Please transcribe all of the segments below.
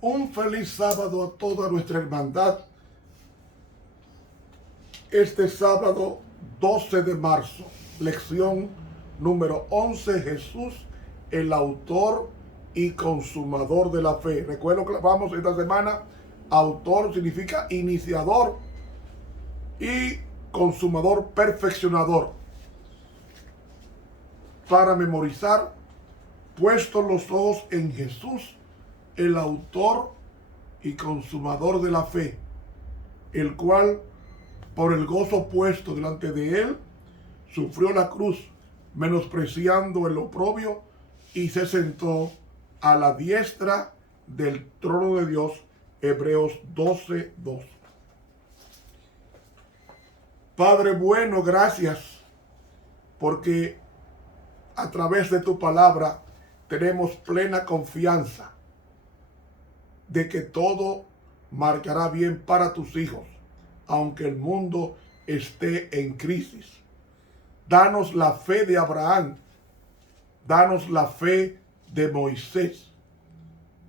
Un feliz sábado a toda nuestra hermandad. Este sábado 12 de marzo, lección número 11, Jesús, el autor y consumador de la fe. Recuerdo que vamos esta semana, autor significa iniciador y consumador, perfeccionador. Para memorizar, puestos los ojos en Jesús, el autor y consumador de la fe, el cual, por el gozo puesto delante de él, sufrió la cruz, menospreciando el oprobio, y se sentó a la diestra del trono de Dios. Hebreos 12:2. Padre bueno, gracias, porque a través de tu palabra tenemos plena confianza de que todo marcará bien para tus hijos, aunque el mundo esté en crisis. Danos la fe de Abraham, danos la fe de Moisés,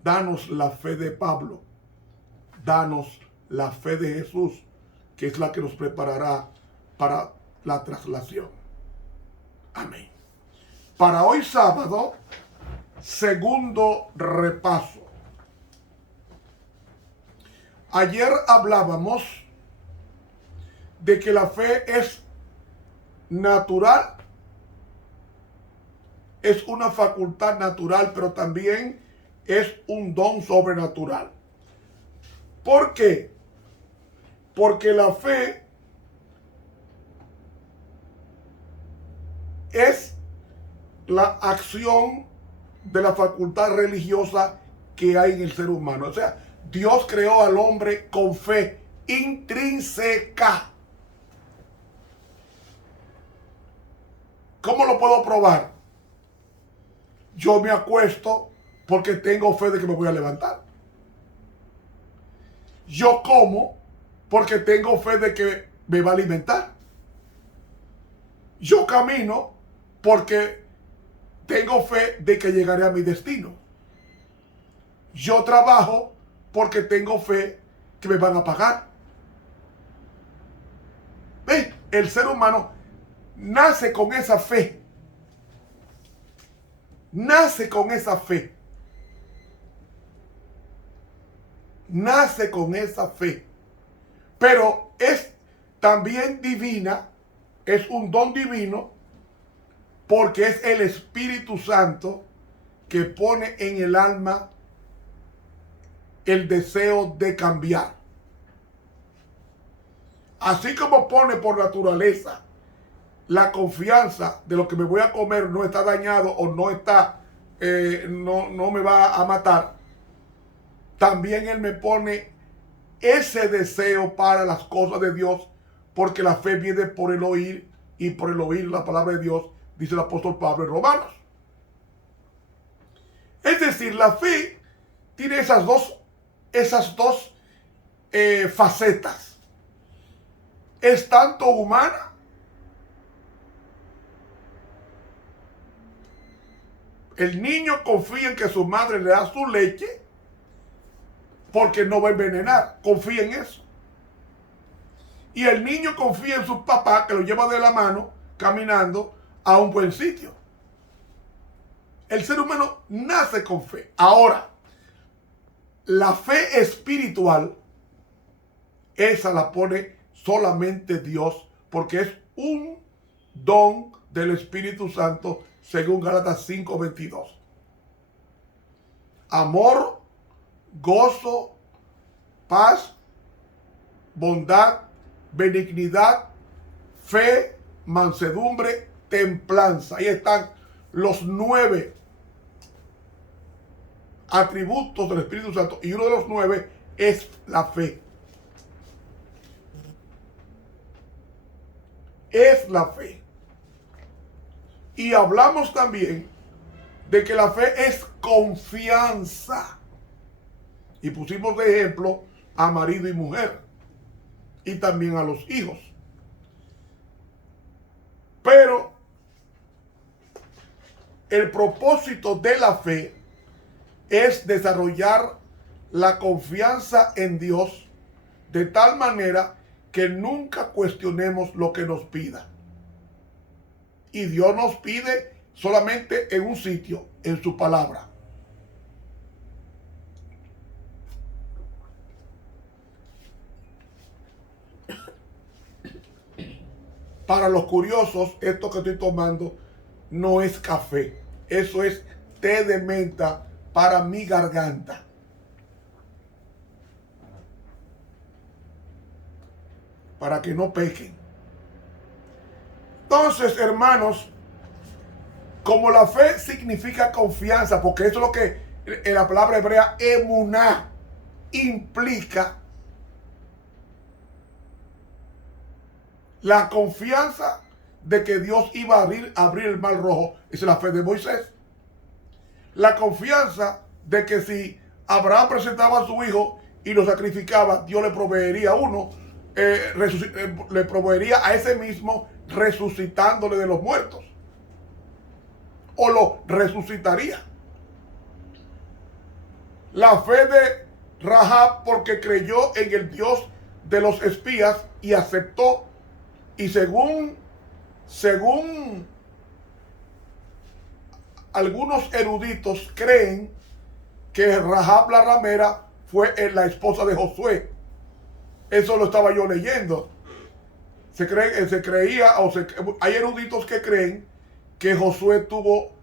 danos la fe de Pablo, danos la fe de Jesús, que es la que nos preparará para la traslación. Amén. Para hoy sábado, segundo repaso. Ayer hablábamos de que la fe es natural, es una facultad natural, pero también es un don sobrenatural. ¿Por qué? Porque la fe es la acción de la facultad religiosa que hay en el ser humano. O sea, Dios creó al hombre con fe intrínseca. ¿Cómo lo puedo probar? Yo me acuesto porque tengo fe de que me voy a levantar. Yo como porque tengo fe de que me va a alimentar. Yo camino porque tengo fe de que llegaré a mi destino. Yo trabajo porque tengo fe que me van a pagar. ¿Ven? El ser humano nace con esa fe. Nace con esa fe. Nace con esa fe. Pero es también divina, es un don divino, porque es el Espíritu Santo que pone en el alma el deseo de cambiar. Así como pone por naturaleza la confianza de lo que me voy a comer no está dañado o no está, no me va a matar, también Él me pone ese deseo para las cosas de Dios, porque la fe viene por el oír y por el oír la palabra de Dios, dice el apóstol Pablo en Romanos. Es decir, la fe tiene esas dos facetas. Es tanto humana el niño confía en que su madre le da su leche porque no va a envenenar. Confía en eso. Y el niño confía en su papá que lo lleva de la mano caminando a un buen sitio. El ser humano nace con fe. Ahora, la fe espiritual, esa la pone solamente Dios, porque es un don del Espíritu Santo, según Gálatas 5:22. Amor, gozo, paz, bondad, benignidad, fe, mansedumbre, templanza. Ahí están los 9 atributos del Espíritu Santo, y uno de los 9 es la fe. Es la fe. Y hablamos también de que la fe es confianza. Y pusimos de ejemplo a marido y mujer. Y también a los hijos. Pero el propósito de la fe es desarrollar la confianza en Dios de tal manera que nunca cuestionemos lo que nos pida. Y Dios nos pide solamente en un sitio, en su palabra. Para los curiosos, esto que estoy tomando no es café. Eso es té de menta para mi garganta. Para que no pequen. Entonces, hermanos, como la fe significa confianza, porque eso es lo que en la palabra hebrea emuná implica, la confianza de que Dios iba a abrir el mar rojo. Esa es la fe de Moisés. La confianza de que si Abraham presentaba a su hijo y lo sacrificaba, Dios le proveería uno, le proveería a ese mismo resucitándole de los muertos. O lo resucitaría. La fe de Rahab porque creyó en el Dios de los espías y aceptó. Y según algunos eruditos creen que Rahab la ramera fue la esposa de Josué. Eso lo estaba yo leyendo. Hay eruditos que creen que Josué tuvo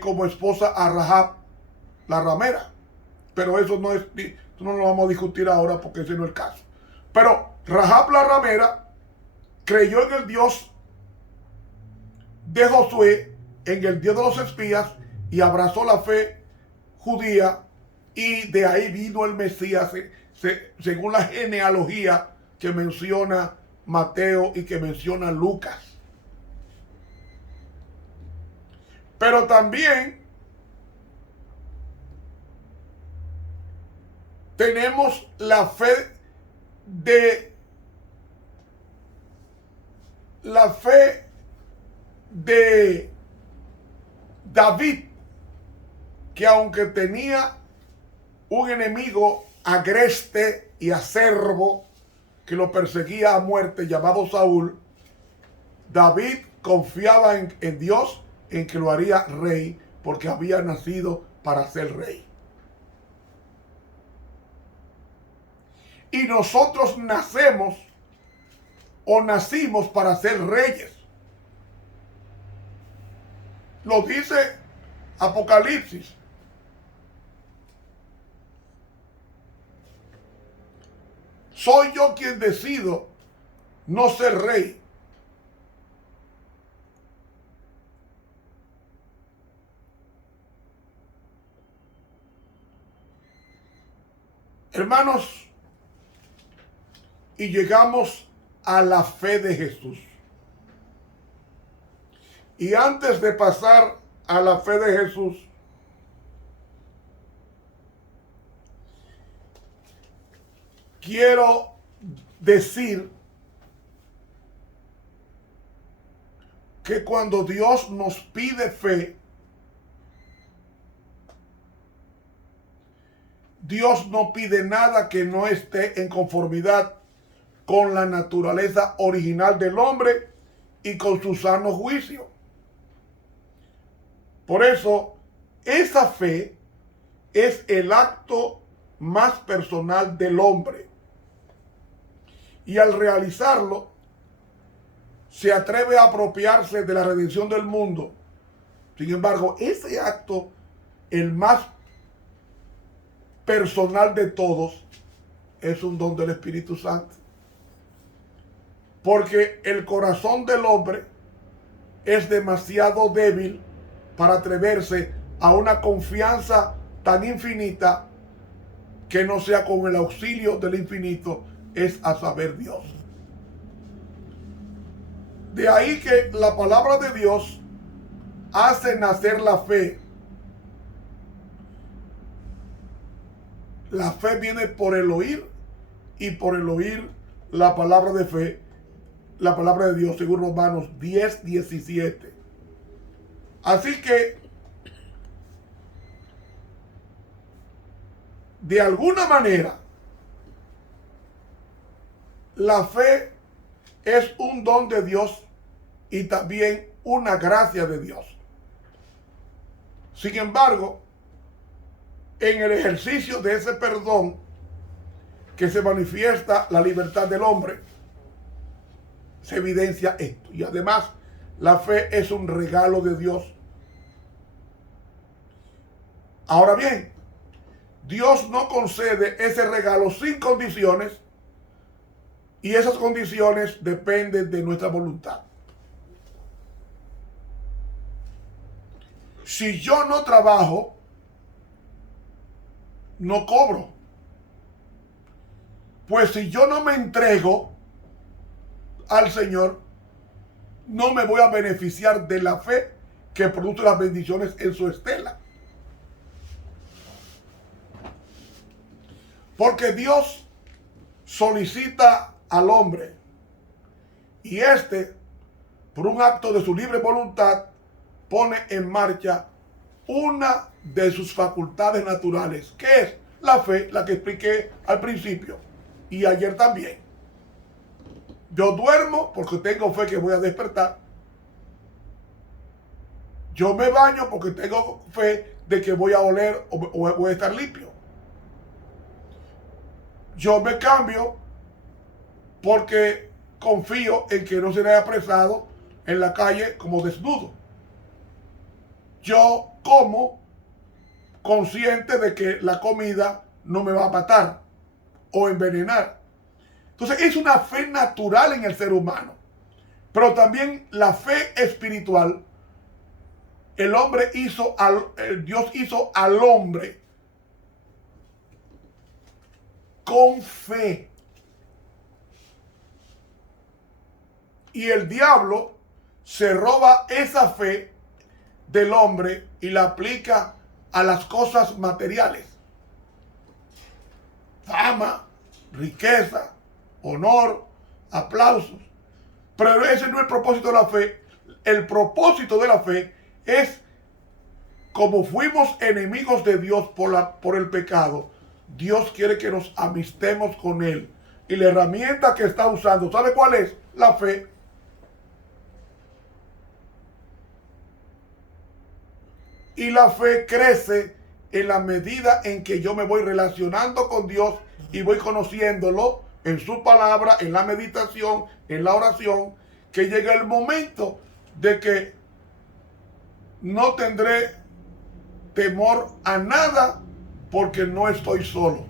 como esposa a Rahab la ramera. Pero eso no lo vamos a discutir ahora porque ese no es el caso. Pero Rahab la ramera creyó en el Dios de Josué, en el Dios de los espías, y abrazó la fe judía, y de ahí vino el Mesías, según la genealogía que menciona Mateo y que menciona Lucas. Pero también tenemos la fe de David, que aunque tenía un enemigo agreste y acerbo que lo perseguía a muerte llamado Saúl, David confiaba en Dios, en que lo haría rey, porque había nacido para ser rey. Y nosotros nacimos para ser reyes. Lo dice Apocalipsis. Soy yo quien decido no ser rey. Hermanos, y llegamos a la fe de Jesús. Y antes de pasar a la fe de Jesús, quiero decir que cuando Dios nos pide fe, Dios no pide nada que no esté en conformidad con la naturaleza original del hombre y con su sano juicio. Por eso, esa fe es el acto más personal del hombre. Y al realizarlo, se atreve a apropiarse de la redención del mundo. Sin embargo, ese acto, el más personal de todos, es un don del Espíritu Santo. Porque el corazón del hombre es demasiado débil para atreverse a una confianza tan infinita que no sea con el auxilio del infinito, es a saber Dios. De ahí que la palabra de Dios hace nacer la fe. La fe viene por el oír, y por el oír la palabra de fe, la palabra de Dios, según Romanos 10:17. Así que, de alguna manera, la fe es un don de Dios y también una gracia de Dios. Sin embargo, en el ejercicio de ese perdón que se manifiesta la libertad del hombre, se evidencia esto. Y además, la fe es un regalo de Dios. Ahora bien, Dios no concede ese regalo sin condiciones, y esas condiciones dependen de nuestra voluntad. Si yo no trabajo, no cobro. Pues si yo no me entrego al Señor, no me voy a beneficiar de la fe que produce las bendiciones en su estela. Porque Dios solicita al hombre y éste, por un acto de su libre voluntad, pone en marcha una de sus facultades naturales, que es la fe, la que expliqué al principio y ayer también. Yo duermo porque tengo fe que voy a despertar. Yo me baño porque tengo fe de que voy a oler o voy a estar limpio. Yo me cambio porque confío en que no seré apresado en la calle como desnudo. Yo como consciente de que la comida no me va a matar o envenenar. Entonces es una fe natural en el ser humano. Pero también la fe espiritual, Dios hizo al hombre con fe. Y el diablo se roba esa fe del hombre y la aplica a las cosas materiales. Fama, riqueza, honor, aplausos. Pero ese no es el propósito de la fe. El propósito de la fe es, como fuimos enemigos de Dios por el pecado, Dios quiere que nos amistemos con Él. Y la herramienta que está usando, ¿sabe cuál es? La fe. Y la fe crece en la medida en que yo me voy relacionando con Dios y voy conociéndolo en su palabra, en la meditación, en la oración, que llega el momento de que no tendré temor a nada porque no estoy solo.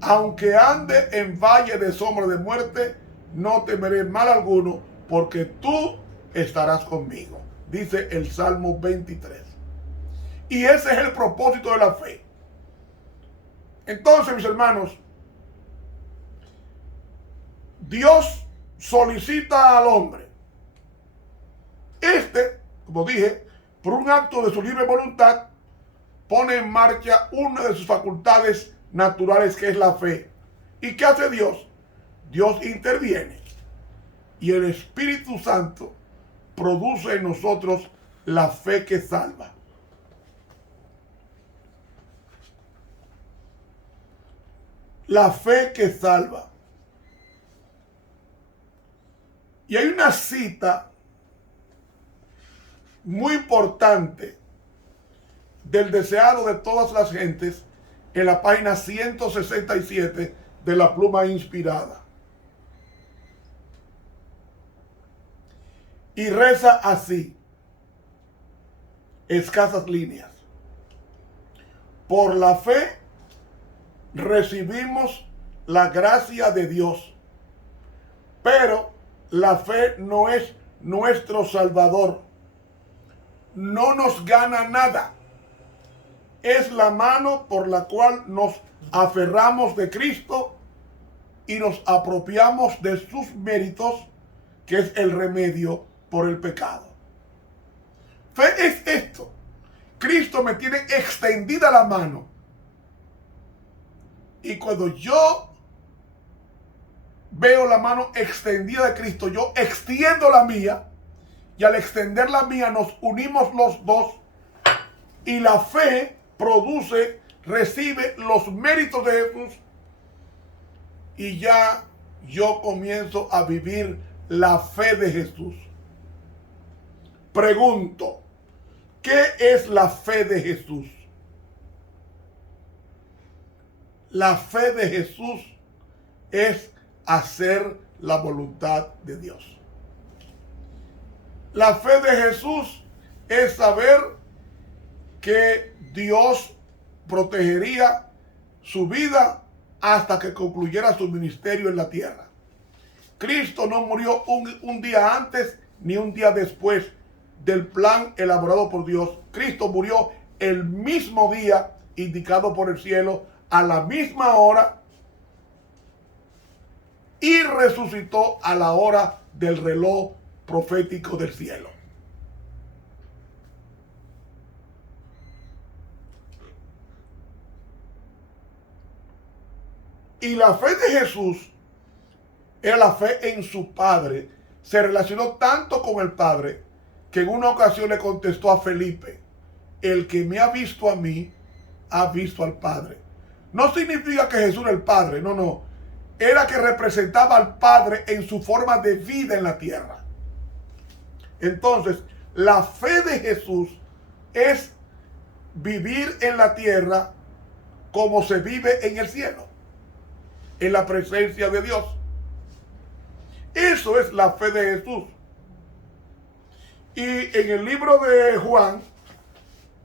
Aunque ande en valle de sombra de muerte, no temeré mal alguno, porque tú estarás conmigo, dice el Salmo 23. Y ese es el propósito de la fe. Entonces, mis hermanos, Dios solicita al hombre. Como dije, por un acto de su libre voluntad, pone en marcha una de sus facultades naturales, que es la fe. ¿Y qué hace Dios? Dios interviene y el Espíritu Santo produce en nosotros la fe que salva. La fe que salva. Y hay una cita muy importante del deseado de todas las gentes en la página 167 de la Pluma Inspirada. Y reza así, escasas líneas. Por la fe recibimos la gracia de Dios, pero la fe no es nuestro Salvador. No nos gana nada. Es la mano por la cual nos aferramos de Cristo y nos apropiamos de sus méritos, que es el remedio por el pecado. Fe es esto. Cristo me tiene extendida la mano. Y cuando yo veo la mano extendida de Cristo, yo extiendo la mía, y al extender la mía nos unimos los dos, y la fe produce, recibe los méritos de Jesús, y ya yo comienzo a vivir la fe de Jesús. Pregunto, ¿qué es la fe de Jesús? La fe de Jesús es hacer la voluntad de Dios. La fe de Jesús es saber que Dios protegería su vida hasta que concluyera su ministerio en la tierra. Cristo no murió un día antes ni un día después del plan elaborado por Dios. Cristo murió el mismo día indicado por el cielo, a la misma hora, y resucitó a la hora del reloj profético del cielo. Y la fe de Jesús era la fe en su Padre. Se relacionó tanto con el Padre que en una ocasión le contestó a Felipe: el que me ha visto a mí, ha visto al Padre. No significa que Jesús era el Padre, no. Era que representaba al Padre en su forma de vida en la tierra. Entonces, la fe de Jesús es vivir en la tierra como se vive en el cielo, en la presencia de Dios. Eso es la fe de Jesús. Y en el libro de Juan,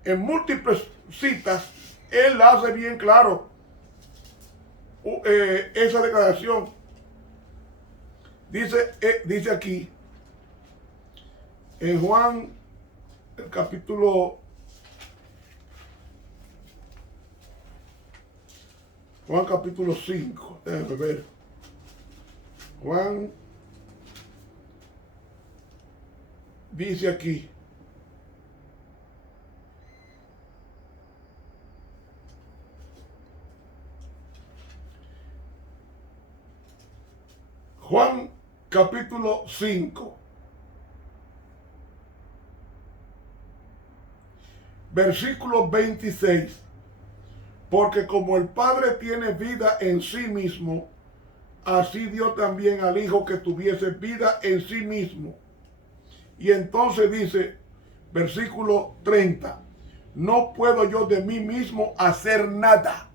en múltiples citas, él hace bien claro esa declaración. Dice aquí, en Juan, el capítulo 5, déjenme ver. Juan dice aquí: Juan capítulo 5, versículo 26. Porque como el Padre tiene vida en sí mismo, así dio también al Hijo que tuviese vida en sí mismo. Y entonces dice, versículo 30, no puedo yo de mí mismo hacer nada.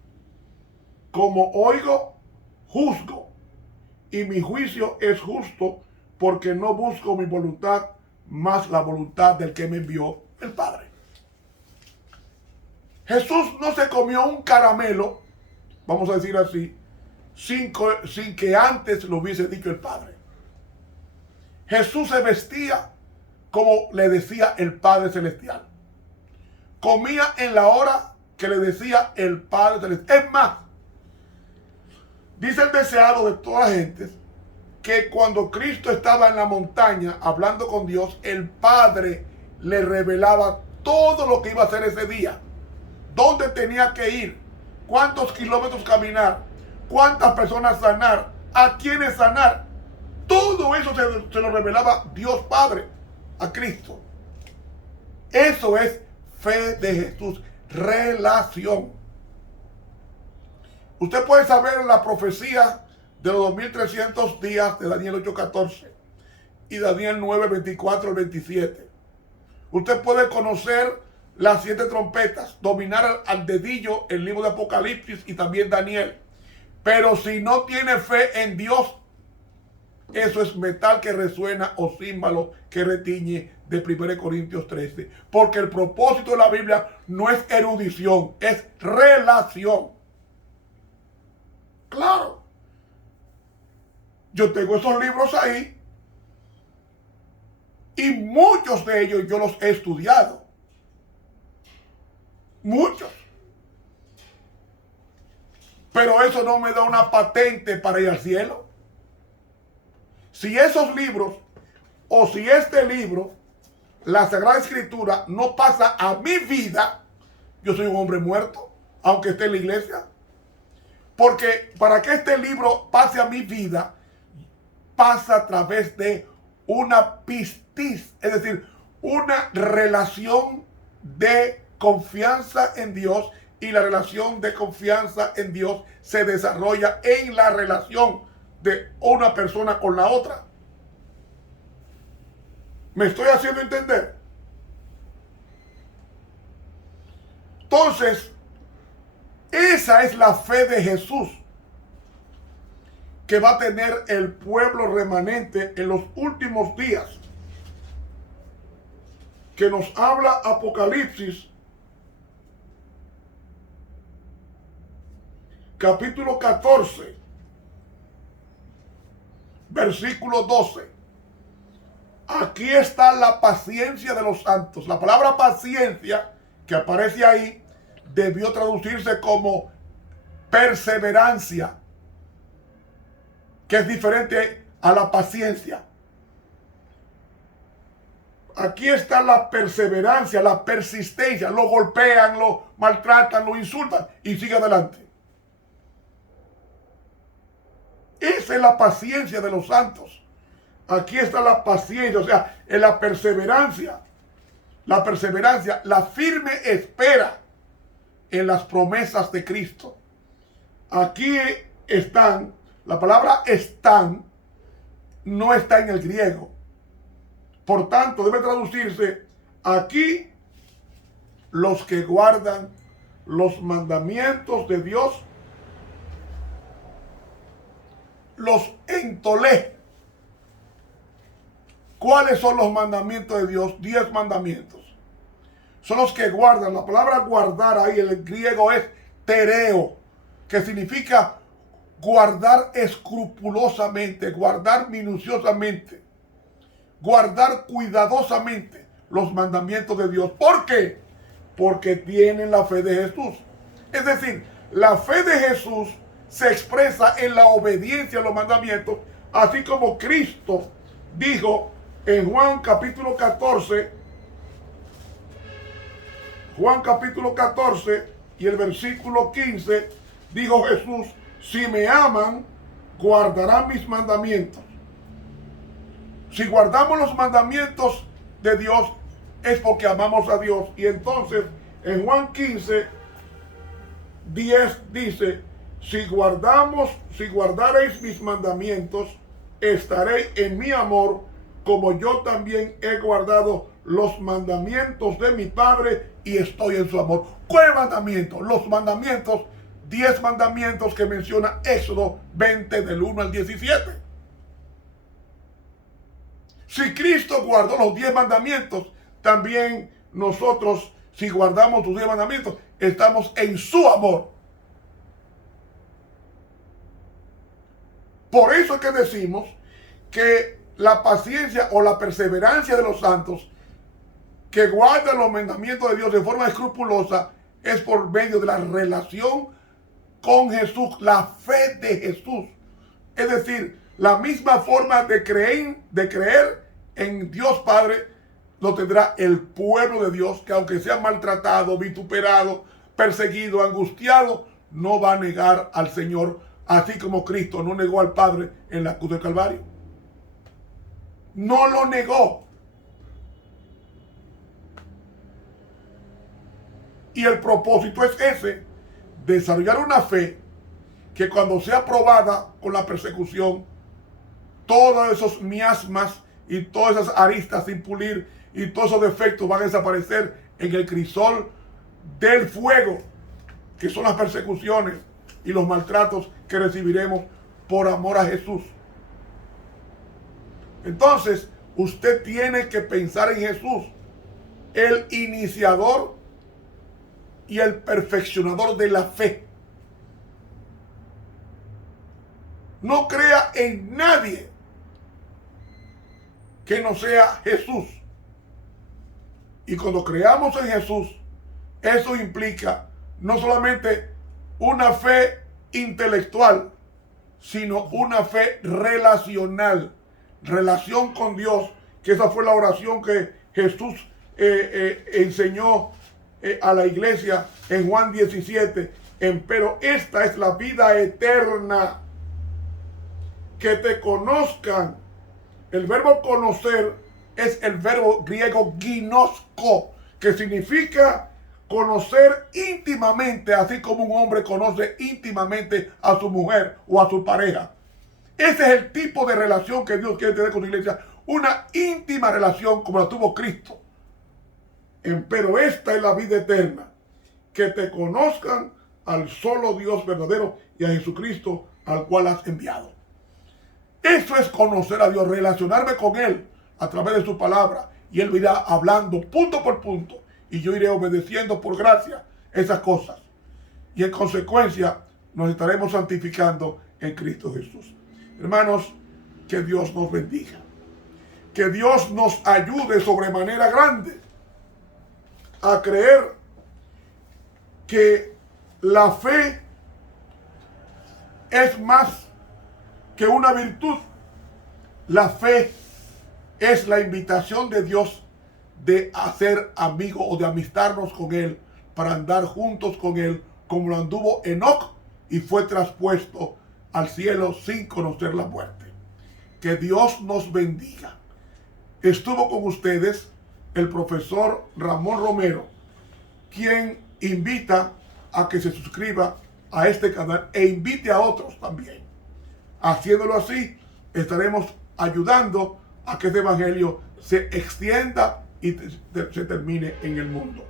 Como oigo, juzgo. Y mi juicio es justo, porque no busco mi voluntad, más la voluntad del que me envió, el Padre. Jesús no se comió un caramelo, vamos a decir así, sin que antes lo hubiese dicho el Padre. Jesús se vestía como le decía el Padre Celestial. Comía en la hora que le decía el Padre Celestial. Es más, dice el deseado de toda la gente que cuando Cristo estaba en la montaña hablando con Dios, el Padre le revelaba todo lo que iba a hacer ese día. Dónde tenía que ir, cuántos kilómetros caminar, cuántas personas sanar, a quiénes sanar. Todo eso se lo revelaba Dios Padre a Cristo. Eso es fe de Jesús, relación. Usted puede saber la profecía de los 2300 días de Daniel 8:14 y Daniel 9:24 al 27. Usted puede conocer las 7 trompetas, dominar al dedillo el libro de Apocalipsis y también Daniel. Pero si no tiene fe en Dios, eso es metal que resuena o címbalo que retiñe, de 1 Corintios 13. Porque el propósito de la Biblia no es erudición, es relación. Claro. Yo tengo esos libros ahí y muchos de ellos yo los he estudiado. Muchos. Pero eso no me da una patente para ir al cielo. Si esos libros, o si este libro, la Sagrada Escritura, no pasa a mi vida, yo soy un hombre muerto, aunque esté en la iglesia. Porque para que este libro pase a mi vida, pasa a través de una pistis, es decir, una relación de confianza en Dios, y la relación de confianza en Dios se desarrolla en la relación de una persona con la otra. ¿Me estoy haciendo entender? Entonces, esa es la fe de Jesús que va a tener el pueblo remanente en los últimos días, que nos habla Apocalipsis capítulo 14, versículo 12. Aquí está la paciencia de los santos. La palabra paciencia que aparece ahí debió traducirse como perseverancia, que es diferente a la paciencia. Aquí está la perseverancia, la persistencia. Lo golpean, lo maltratan, lo insultan y sigue adelante. Esa es la paciencia de los santos. Aquí está la paciencia, o sea, en la perseverancia, la firme espera en las promesas de Cristo. Aquí están, la palabra están no está en el griego. Por tanto, debe traducirse aquí los que guardan los mandamientos de Dios, los entolé. ¿Cuáles son los mandamientos de Dios? 10 mandamientos. Son los que guardan. La palabra guardar ahí en el griego es tereo, que significa guardar escrupulosamente, guardar minuciosamente, guardar cuidadosamente los mandamientos de Dios. ¿Por qué? Porque tienen la fe de Jesús. Es decir, la fe de Jesús se expresa en la obediencia a los mandamientos, así como Cristo dijo en Juan capítulo 14, y el versículo 15, dijo Jesús: si me aman, guardarán mis mandamientos. Si guardamos los mandamientos de Dios, es porque amamos a Dios. Y entonces, en Juan 15, 10 dice: si guardareis mis mandamientos, estaréis en mi amor, como yo también he guardado los mandamientos de mi Padre y estoy en su amor. ¿Cuál mandamiento? Los mandamientos, 10 mandamientos que menciona Éxodo 20 del 1 al 17. Si Cristo guardó los 10 mandamientos, también nosotros, si guardamos los 10 mandamientos, estamos en su amor. Por eso es que decimos que la paciencia o la perseverancia de los santos que guardan los mandamientos de Dios de forma escrupulosa es por medio de la relación con Jesús, la fe de Jesús. Es decir, la misma forma de creer en Dios Padre lo tendrá el pueblo de Dios, que aunque sea maltratado, vituperado, perseguido, angustiado, no va a negar al Señor, así como Cristo no negó al Padre en la cruz del Calvario. No lo negó. Y el propósito es ese: desarrollar una fe que cuando sea probada con la persecución, todos esos miasmas y todas esas aristas sin pulir y todos esos defectos van a desaparecer en el crisol del fuego, que son las persecuciones y los maltratos que recibiremos por amor a Jesús. Entonces, usted tiene que pensar en Jesús, el iniciador y el perfeccionador de la fe. No crea en nadie que no sea Jesús. Y cuando creamos en Jesús, eso implica no solamente una fe intelectual, sino una fe relacional. Relación con Dios, que esa fue la oración que Jesús enseñó a la iglesia en Juan 17. Pero esta es la vida eterna, que te conozcan. El verbo conocer es el verbo griego ginosko, que significa conocer íntimamente, así como un hombre conoce íntimamente a su mujer o a su pareja. Ese es el tipo de relación que Dios quiere tener con su iglesia, una íntima relación como la tuvo Cristo. Pero esta es la vida eterna, que te conozcan al solo Dios verdadero y a Jesucristo al cual has enviado. Eso es conocer a Dios, relacionarme con Él a través de su palabra, y Él irá hablando punto por punto y yo iré obedeciendo por gracia esas cosas, y en consecuencia nos estaremos santificando en Cristo Jesús. Hermanos, que Dios nos bendiga, que Dios nos ayude sobremanera grande a creer que la fe es más que una virtud. La fe es la invitación de Dios de hacer amigo o de amistarnos con Él, para andar juntos con Él, como lo anduvo Enoc y fue traspuesto al cielo sin conocer la muerte. Que Dios nos bendiga. Estuvo con ustedes el profesor Ramón Romero, quien invita a que se suscriba a este canal e invite a otros también. Haciéndolo así, estaremos ayudando a que este evangelio se extienda y se termine en el mundo.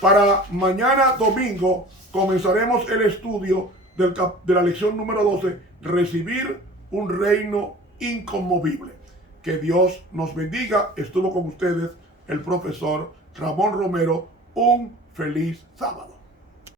Para mañana domingo comenzaremos el estudio de la lección número 12, recibir un reino inconmovible. Que Dios nos bendiga. Estuvo con ustedes el profesor Ramón Romero. Un feliz sábado.